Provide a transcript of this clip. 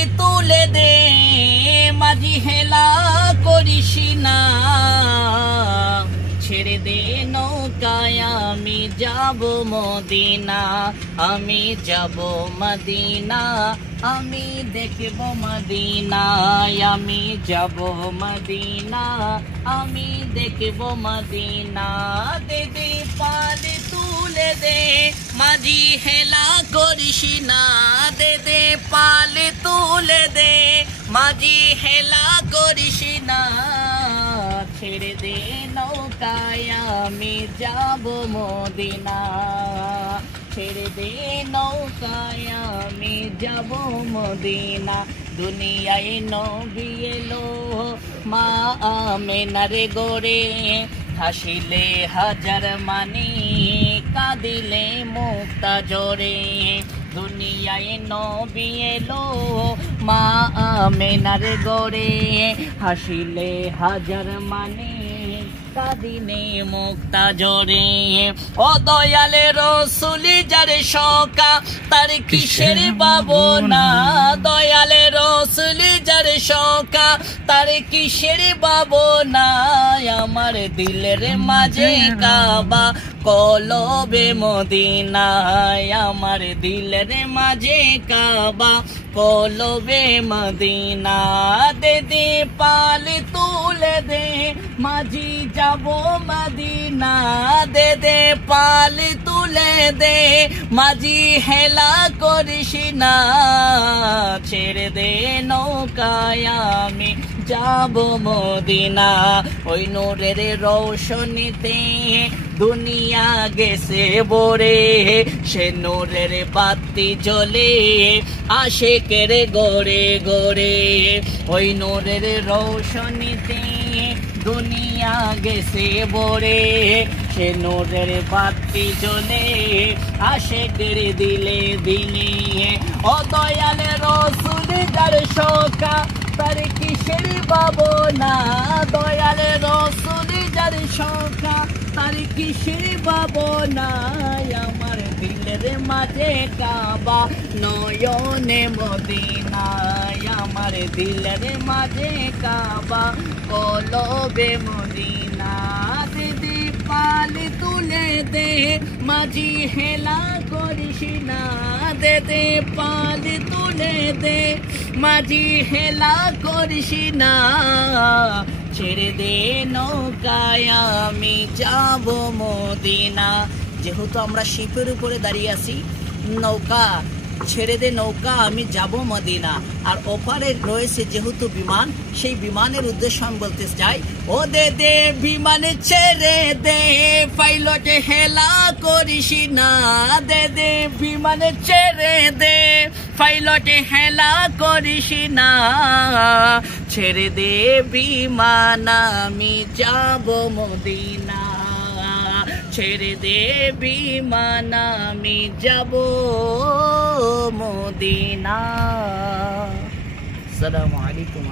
পালে তুলে দে মাঝি হেলা করিস না ছেড়ে দে নৌকায় আমি যাব মদিনা আমি যাব মদিনা আমি দেখব মদিনা আমি যাব মদিনা আমি দেখব মদিনা দে দে পালে তুলে দে মাঝি হেলা করিস না দে দে পালে তুলে দে মাঝি হেলা করিস না ছেড়ে দে নৌকায় আমি যাব মদিনা ছেড়ে দে নৌকায় আমি যাব মদিনা দুনিয়ায় নবী এলো মা আমেনার গোরে হাসিলে হাজার মানি কাঁদিলে মুক্তা জোরে দুনিয়ায় নবী এলো মা আমেনার গোরে হাসিলে হাজার মানি কাঁদিলে মুক্তা জোরে ও দয়ালে রসুলি যার শোকা তার কিসের ভাবনা দয়ালে রসুলি যার শোকা তার কিসের ভাবনা আমার দিলের মাঝে কাবা কলবে মদিনা আমার দিলের মাঝে কাবা কলবে মদিনা দে দে পালে তুলে দে মাঝি যাব মদিনা দে দে পালে তুলে দে মাঝি হেলা করিস না ছেড়ে দে নৌকায় আমি যাব মদিনা ওই নূরের রৌশনীতে দুনিয়া গেছে ভরে সে নূরের বাতি জ্বলে আশিকের গড়ে গড়ে ওই নূরের রৌশনীতে দুনিয়া গেছে ভরে সে নূরের বাতি জ্বলে আশিকের দিলে দিনে ও দয়ালে রসুল যার শোকা তার কিসের ভাবনা দয়ালে রসুল যার শোকা তার কিসের ভাবনা আমার দিলের মাঝে কাবা নয়নে মদিনা আমার দিলের মাঝে কাবা কলবে মদিনা দিদি পালে তুলে দে মাঝি হেলা করিস না দে দে পালে তুলে দে মাঝি হেলা করিস না ছেড়ে দে নৌকায় আমি যাব মদিনা যেহেতু আমরা শিপের উপরে দাঁড়িয়ে আছি নৌকা ছেড়ে দে নৌকা আমি যাব মদিনা আর ওপারে রয়েছে যেহেতু বিমান সেই বিমানের উদ্দেশ্যে আমি বলতে চাই ও দে দে বিমানে ছেড়ে দে পাইলটে হেলা করিস না দে দে বিমানে ছেড়ে দে পাইলটে হেলা করিস না ছেড়ে দে বিমান আমি যাব মদিনা ছেড়ে দে বিমান আমি যাব মদিনা। আসসালামু আলাইকুম।